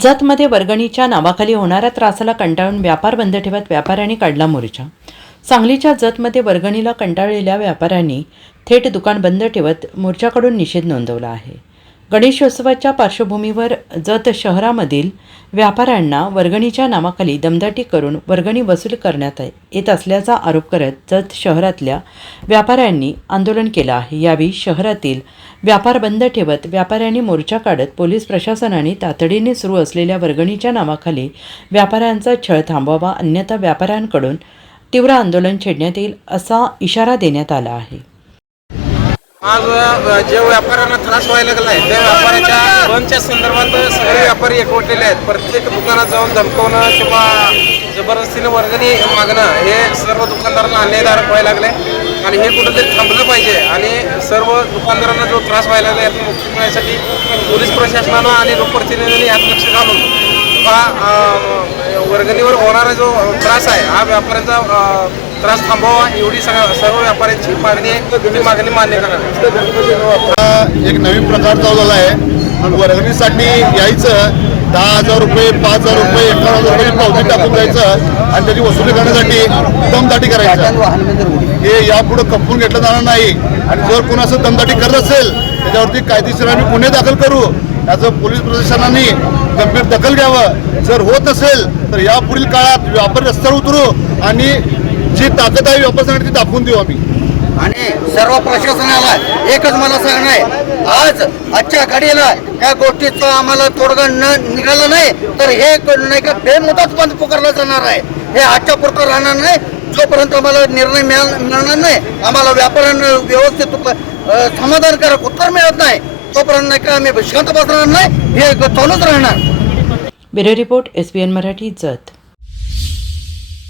जतमध्ये वर्गणीच्या नावाखाली होणाऱ्या त्रासाला कंटाळून व्यापार बंद ठेवत व्यापाऱ्यांनी काढला मोर्चा। सांगलीच्या जतमध्ये वर्गणीला कंटाळलेल्या व्यापाऱ्यांनी थेट दुकान बंद ठेवत मोर्चाकडून निषेध नोंदवला आहे। गणेशोत्सवाच्या पार्श्वभूमीवर जत शहरामधील व्यापाऱ्यांना वर्गणीच्या नावाखाली दमदाटी करून वर्गणी वसूल करण्यात येत असल्याचा आरोप करत जत शहरातल्या व्यापाऱ्यांनी आंदोलन केलं आहे। यावेळी शहरातील व्यापार बंद ठेवत व्यापाऱ्यांनी मोर्चा काढत पोलीस प्रशासनाने तातडीने सुरू असलेल्या वर्गणीच्या नावाखाली व्यापाऱ्यांचा छळ थांबवावा, अन्यथा व्यापाऱ्यांकडून तीव्र आंदोलन छेडण्यात येईल असा इशारा देण्यात आला आहे। आज जे व्यापाऱ्यांना त्रास व्हायला लागला आहे त्या व्यापाऱ्याच्या बंदच्या संदर्भात सगळे व्यापारी एकवटलेले आहेत। प्रत्येक दुकानात जाऊन धमकवणं किंवा जबरदस्तीने वर्गणी मागणं हे सर्व दुकानदारांना अन्यायकारक व्हायला लागले आणि हे कुठेतरी थांबलं पाहिजे आणि सर्व दुकानदारांना जो त्रास व्हायला लागला यातून मुक्ती मिळण्यासाठी पोलीस प्रशासनानं आणि लोकप्रतिनिधींनी यात लक्ष घालून हा वर्गणीवर होणारा जो त्रास आहे हा व्यापाऱ्यांचा त्रास थांबवा एवढी सर्व व्यापाऱ्यांची मागणी आहे। ती मागणी मान्य करा। एक नवीन प्रकार चालू झाला आहे। वर्गणीसाठी यायचं 10,000 रुपये, 5,000 रुपये, 51,000 रुपये पावती टाकून जायचं आणि त्याची वसुली करण्यासाठी दमदाटी करायचं। हे यापुढे खपवून घेतलं जाणार नाही आणि जर कोण असं दमदाटी करत असेल त्याच्यावरती कायदेशीर आम्ही गुन्हे दाखल करू। याचं पोलीस प्रशासनाने गंभीर दखल घ्यावं। जर होत नसेल तर यापुढील काळात व्यापारी रस्त्यावर उतरू आणि जी ताकद आहे व्यापाऱ्यांसाठी ती दाखवून देऊ आम्ही। आणि सर्व प्रशासनाला एकच मला सांगणं आहे, आजच्या घडीला या गोष्टीचा आम्हाला तोडगा निघाला नाही तर हे नाही का बेमुदत बंद पुकारला जाणार आहे। हे आजच्या पुरतं राहणार नाही जोपर्यंत आम्हाला निर्णय मिळणार नाही, आम्हाला व्यापाऱ्यांना व्यवस्थित समाधानकारक उत्तर मिळत नाही तोपर्यंत नाही का आम्ही शांत बसणार नाही, हे चालूच राहणार। Bureau report SBN Marathi Jat.